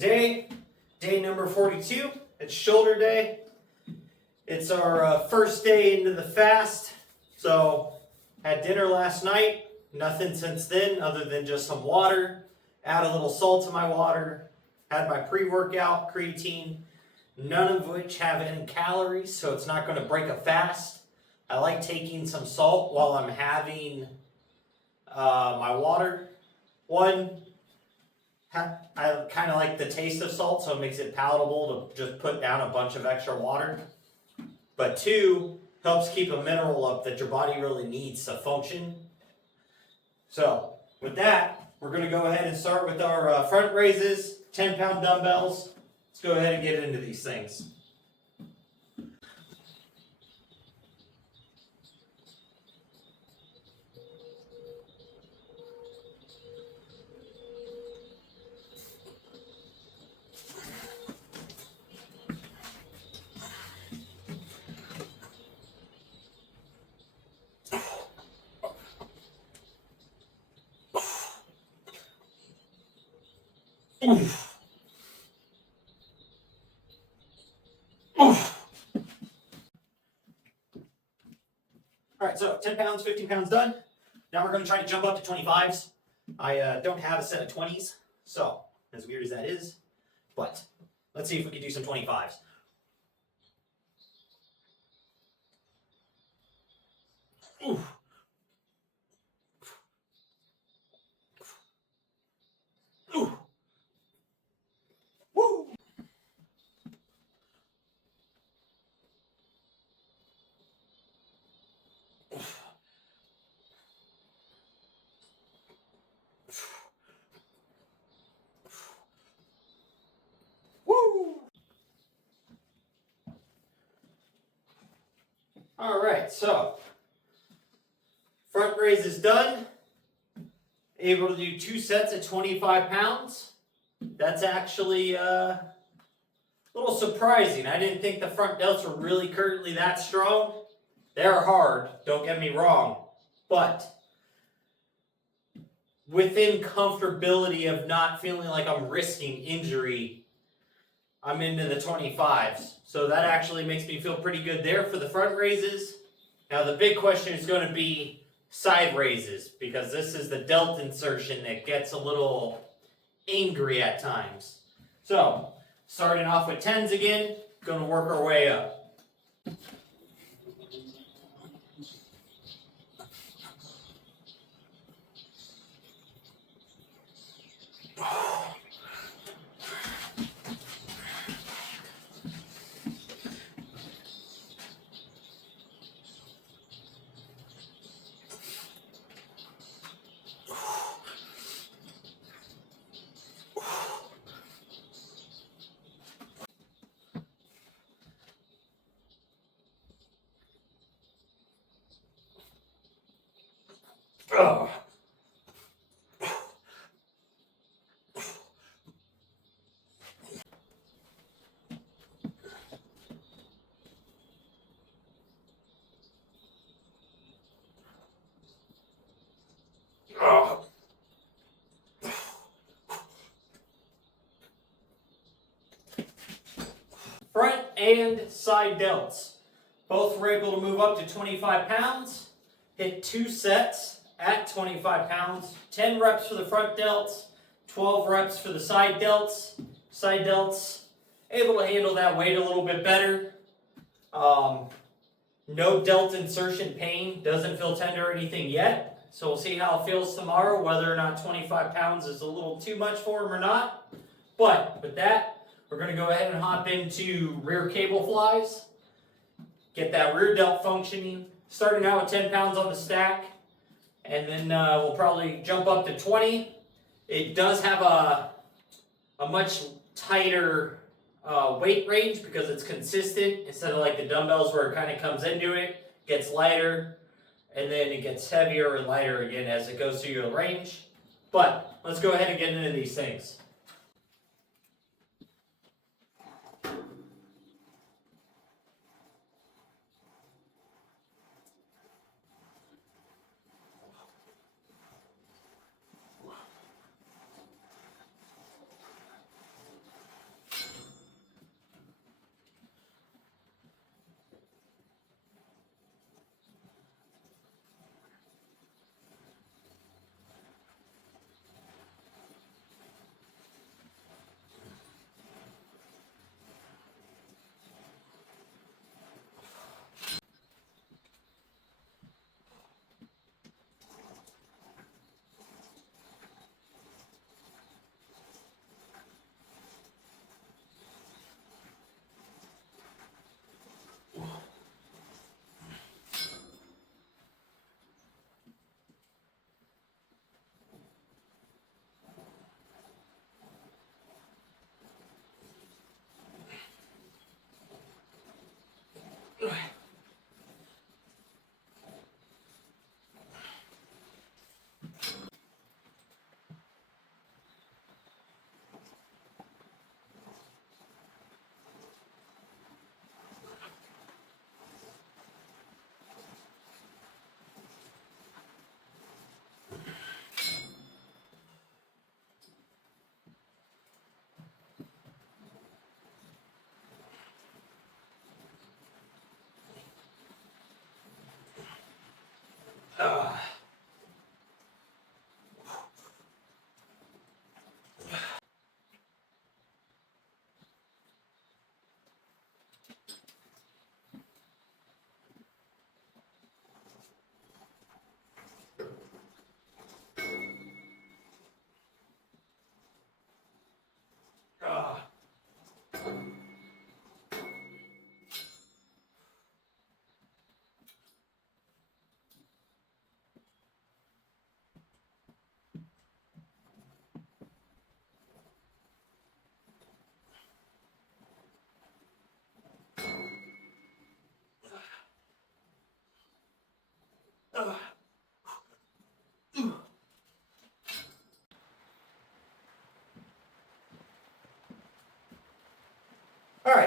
today, day number 42. It's shoulder day. It's our first day into the fast. So, had dinner last night. Nothing since then other than just some water. Add a little salt to my water. Had my pre-workout, creatine. None of which have any calories, so it's not going to break a fast. I like taking some salt while I'm having my water. One, I kind of like the taste of salt, so it makes it palatable to just put down a bunch of extra water. But two, helps keep a mineral up that your body really needs to function. So, with that, we're going to go ahead and start with our front raises, 10-pound dumbbells. Let's go ahead and get into these things. Oof. Oof. Alright, so 10 pounds, 15 pounds done. Now we're going to try to jump up to 25s. I don't have a set of 20s, so as weird as that is, but let's see if we can do some 25s. Oof. Oof. Woo. Woo. All right, so front raise is done. Able to do 2 sets at 25 pounds. That's actually a little surprising. I didn't think the front delts were really currently that strong. They're hard, don't get me wrong, but within comfortability of not feeling like I'm risking injury, I'm into the 25s. So that actually makes me feel pretty good there for the front raises. Now the big question is going to be side raises, because this is the delt insertion that gets a little angry at times. So, starting off with 10s again, going to work our way up. Front and side delts. Both were able to move up to 25 pounds. Hit 2 sets at 25 pounds. 10 reps for the front delts, 12 reps for the side delts. Side delts, able to handle that weight a little bit better. No delt insertion pain, doesn't feel tender or anything yet. So we'll see how it feels tomorrow, whether or not 25 pounds is a little too much for him or not. But with that, we're going to go ahead and hop into rear cable flies. Get that rear delt functioning. Starting out with 10 pounds on the stack. And then we'll probably jump up to 20. It does have a much tighter weight range because it's consistent. Instead of like the dumbbells where it kind of comes into it, gets lighter, and then it gets heavier and lighter again as it goes through your range. But let's go ahead and get into these things.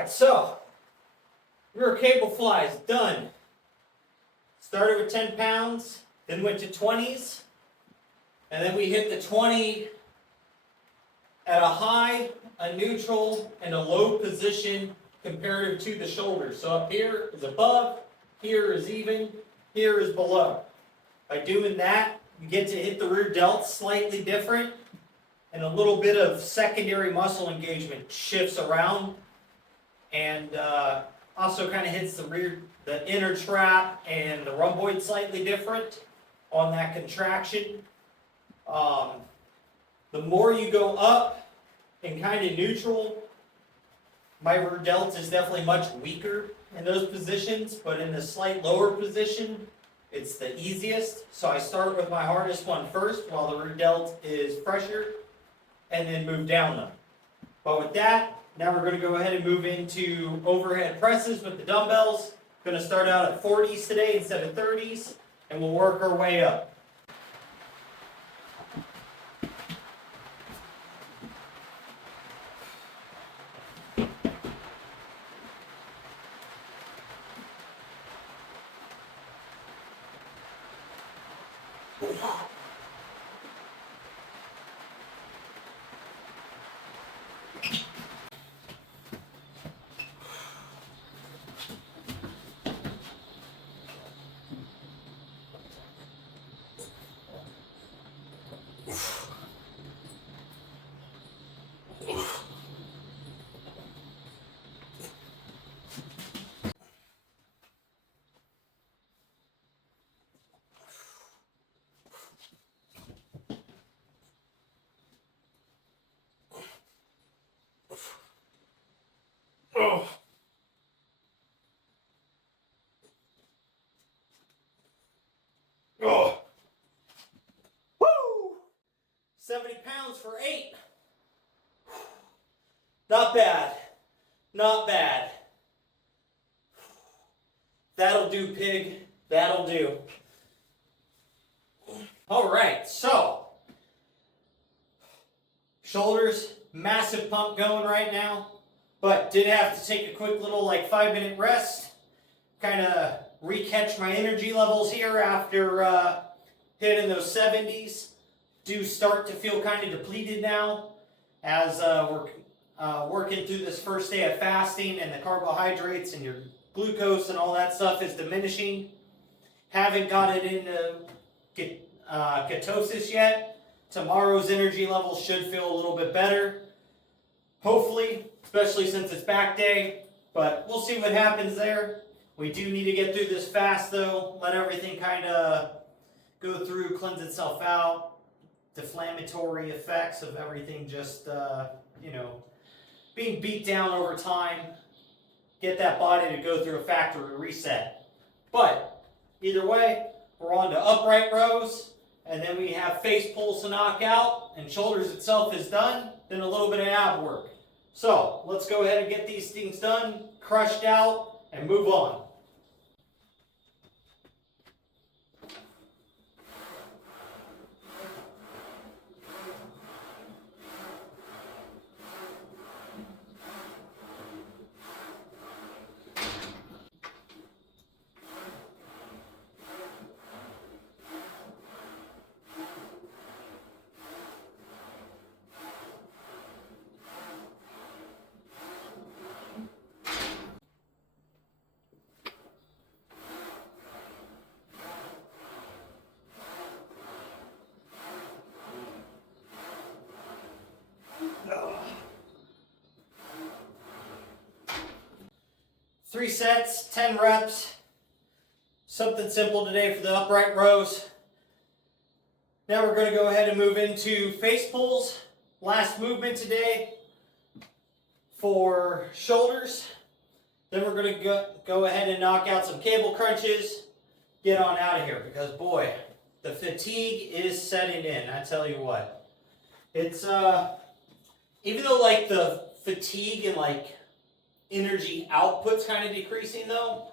Alright, so rear cable flies done. Started with 10 pounds, then went to 20s, and then we hit the 20 at a high, a neutral, and a low position comparative to the shoulder. So up here is above, here is even, here is below. By doing that, you get to hit the rear delts slightly different, and a little bit of secondary muscle engagement shifts around, and also kind of hits the inner trap and the rhomboid slightly different on that contraction. The more you go up and kind of neutral, my rear delt is definitely much weaker in those positions, but in the slight lower position, it's the easiest. So I start with my hardest one first while the rear delt is fresher, and then move down them. But with that, now we're going to go ahead and move into overhead presses with the dumbbells. Going to start out at 40s today instead of 30s, and we'll work our way up. Oh. Oh. Woo! 70 pounds for 8. Not bad. Not bad. That'll do, pig. That'll do. Alright, so shoulders, massive pump going right now. But did have to take a quick little 5-minute rest. Kind of recatch my energy levels here after hitting those 70s. Do start to feel kind of depleted now as we're working through this first day of fasting, and the carbohydrates and your glucose and all that stuff is diminishing. Haven't got it into ketosis yet. Tomorrow's energy levels should feel a little bit better. Hopefully, especially since it's back day, but we'll see what happens there. We do need to get through this fast though, let everything kind of go through, cleanse itself out, deflammatory effects of everything just, being beat down over time, get that body to go through a factory reset. But either way, we're on to upright rows, and then we have face pulls to knock out, and shoulders itself is done, then a little bit of ab work. So let's go ahead and get these things done, crushed out, and move on. Three sets, 10 reps. Something simple today for the upright rows. Now we're going to go ahead and move into face pulls. Last movement today for shoulders. Then we're going to go ahead and knock out some cable crunches. Get on out of here because boy, the fatigue is setting in. I tell you what. It's even though the fatigue and energy output's kind of decreasing though,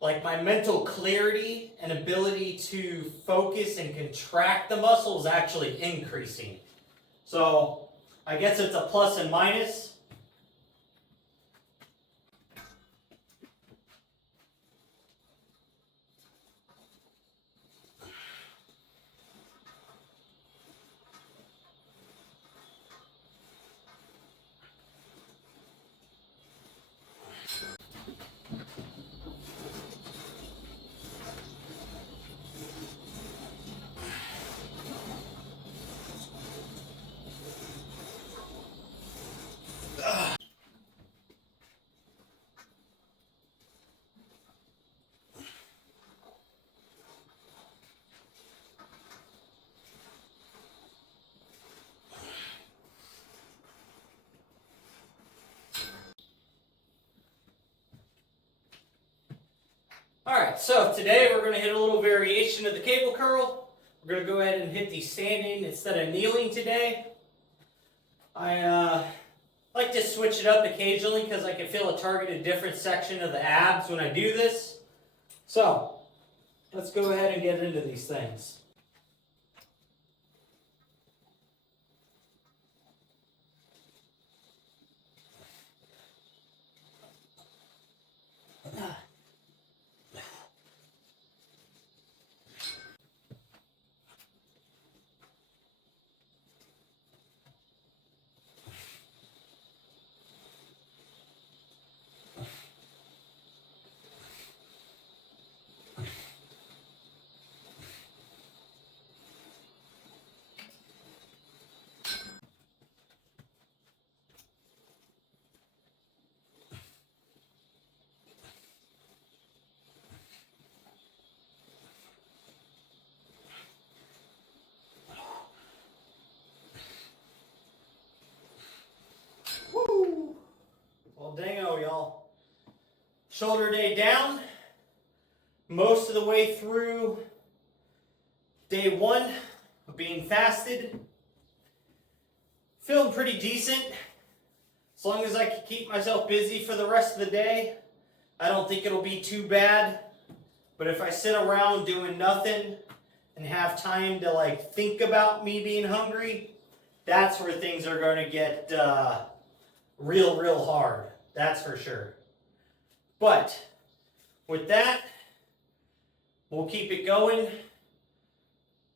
my mental clarity and ability to focus and contract the muscle is actually increasing. So I guess it's a plus and minus. Alright, so today we're going to hit a little variation of the cable curl. We're going to go ahead and hit the standing instead of kneeling today. I like to switch it up occasionally because I can feel a targeted different section of the abs when I do this. So, let's go ahead and get into these things. Woo! Well, dang-o, y'all. Shoulder day down. Most of the way through day 1 of being fasted. Feeling pretty decent. As long as I can keep myself busy for the rest of the day, I don't think it'll be too bad. But if I sit around doing nothing and have time to think about me being hungry, that's where things are going to get real hard. That's for sure. But with that, we'll keep it going.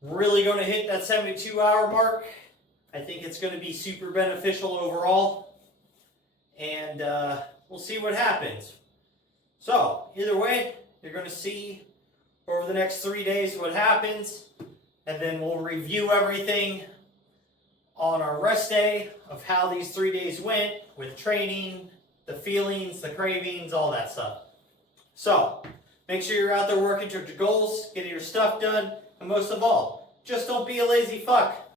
Really going to hit that 72-hour mark. I think it's going to be super beneficial overall. And we'll see what happens. So, either way, you're going to see over the next 3 days what happens. And then we'll review everything on our rest day of how these 3 days went with training, the feelings, the cravings, all that stuff. So, make sure you're out there working towards your goals, getting your stuff done, and most of all, just don't be a lazy fuck.